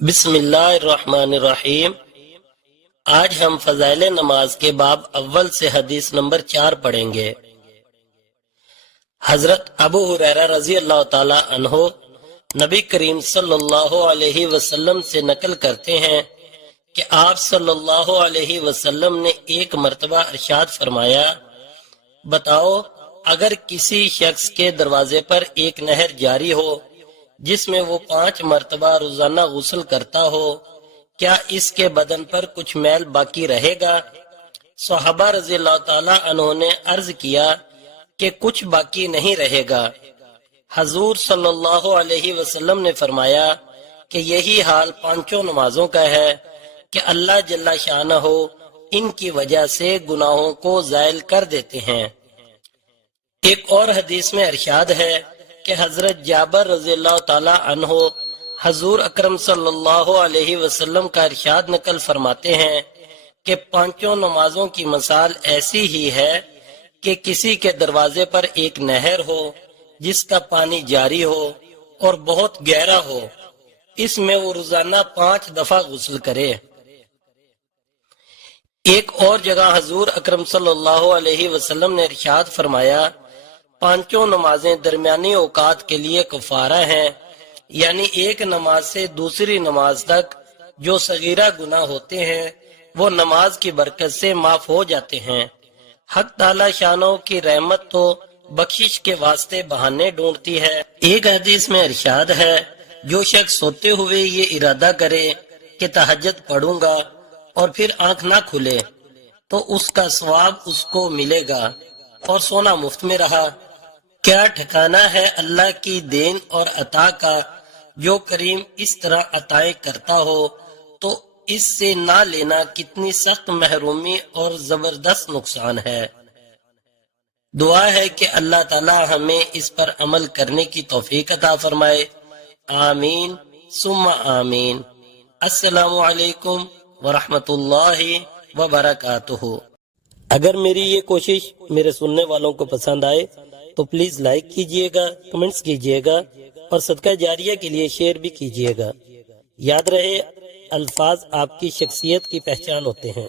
بسم اللہ الرحمن الرحیم۔ آج ہم فضائل نماز کے باب اول سے حدیث نمبر 4 پڑھیں گے۔ حضرت ابو ہریرہ رضی اللہ تعالی عنہ نبی کریم صلی اللہ علیہ وسلم سے نقل کرتے ہیں کہ آپ صلی اللہ علیہ وسلم نے ایک مرتبہ ارشاد فرمایا، بتاؤ اگر کسی شخص کے دروازے پر ایک نہر جاری ہو جس میں وہ 5 مرتبہ روزانہ غسل کرتا ہو، کیا اس کے بدن پر کچھ میل باقی رہے گا؟ صحابہ رضی اللہ تعالی عنہ نے عرض کیا کہ کچھ باقی نہیں رہے گا۔ حضور صلی اللہ علیہ وسلم نے فرمایا کہ یہی حال 5 نمازوں کا ہے کہ اللہ جل شانہ ان کی وجہ سے گناہوں کو زائل کر دیتے ہیں۔ ایک اور حدیث میں ارشاد ہے کہ حضرت جابر رضی اللہ تعالی عنہ حضور اکرم صلی اللہ علیہ وسلم کا ارشاد نقل فرماتے ہیں کہ 5 نمازوں کی مثال ایسی ہی ہے کہ کسی کے دروازے پر ایک نہر ہو جس کا پانی جاری ہو اور بہت گہرا ہو، اس میں وہ روزانہ 5 دفعہ غسل کرے۔ ایک اور جگہ حضور اکرم صلی اللہ علیہ وسلم نے ارشاد فرمایا، 5 نمازیں درمیانی اوقات کے لیے کفارہ ہیں، یعنی ایک نماز سے دوسری نماز تک جو صغیرہ گناہ ہوتے ہیں وہ نماز کی برکت سے معاف ہو جاتے ہیں۔ حق تعالی شانوں کی رحمت تو بخشش کے واسطے بہانے ڈھونڈتی ہے۔ ایک حدیث میں ارشاد ہے، جو شخص سوتے ہوئے یہ ارادہ کرے کہ تہجد پڑھوں گا اور پھر آنکھ نہ کھلے تو اس کا ثواب اس کو ملے گا اور سونا مفت میں رہا۔ کیا ٹھکانہ ہے اللہ کی دین اور عطا کا، جو کریم اس طرح عطائیں کرتا ہو تو اس سے نہ لینا کتنی سخت محرومی اور زبردست نقصان ہے۔ دعا ہے کہ اللہ تعالی ہمیں اس پر عمل کرنے کی توفیق عطا فرمائے، آمین ثم آمین۔ السلام علیکم ورحمۃ اللہ وبرکاتہ۔ اگر میری یہ کوشش میرے سننے والوں کو پسند آئے تو پلیز لائک کیجئے گا، کمنٹس کیجئے گا اور صدقہ جاریہ کے لیے شیئر بھی کیجئے گا۔ یاد رہے، الفاظ آپ کی شخصیت کی پہچان ہوتے ہیں۔